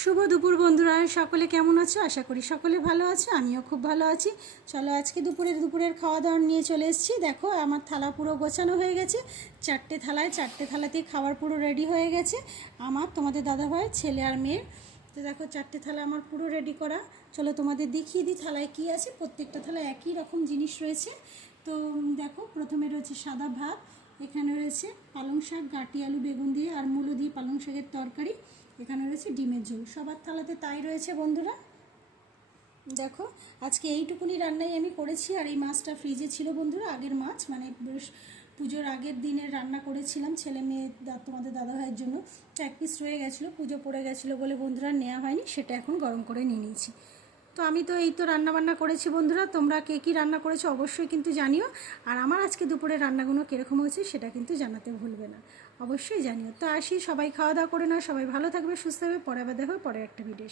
শুভ দুপুর বন্ধুরা, সকলে কেমন আছো? আশা করি সকলে ভালো আছে, আমিও খুব ভালো আছি। চলো আজকে দুপুরের খাওয়া দাওয়া নিয়ে চলে এসেছি। দেখো আমার থালা পুরো গোছানো হয়ে গেছে, চারটে থালাতেই খাবার পুরো রেডি হয়ে গেছে। আমার, তোমাদের দাদাভাই, ছেলে আর মেয়ে। তো দেখো চারটে থালা আমার পুরো রেডি করা। চলো তোমাদের দেখিয়ে দিই থালায় কী আছে। প্রত্যেকটা থালায় একই রকম জিনিস রয়েছে। তো দেখো প্রথমে রয়েছে সাদা ভাত, এখানে রয়েছে পালং শাক, গাটি আলু বেগুন দিয়ে আর মূলো দিয়ে পালং শাকের তরকারি, এখানে রয়েছে ডিমের ঝোল। সবার থালাতে তাই রয়েছে বন্ধুরা। দেখো আজকে এইটুকুনি রান্নাই আমি করেছি। আর এই মাছটা ফ্রিজে ছিল বন্ধুরা, আগের মাছ, মানে পুজোর আগের দিনের রান্না করেছিলাম ছেলে মেয়ে তোমাদের দাদাভাইয়ের জন্য। তো এক পিস রয়ে গেছিলো, পুজো পড়ে গেছিলো বলে বন্ধুরা নেওয়া হয়নি, সেটা এখন গরম করে নিয়ে নিয়েছি। তো আমি তো এই তো রান্নাবান্না করেছি বন্ধুরা। তোমরা কে কী রান্না করেছো অবশ্যই কিন্তু জানিও। আর আমার আজকে দুপুরে রান্নাগুলো কীরকম হয়েছে সেটা কিন্তু জানাতে ভুলবে না, অবশ্যই জানিও। তো আসি, সবাই খাওয়া দাওয়া করে নাও, সবাই ভালো থাকবে, সুস্থ হবে। পরে আবার দেখো পরে একটা ভিডিও।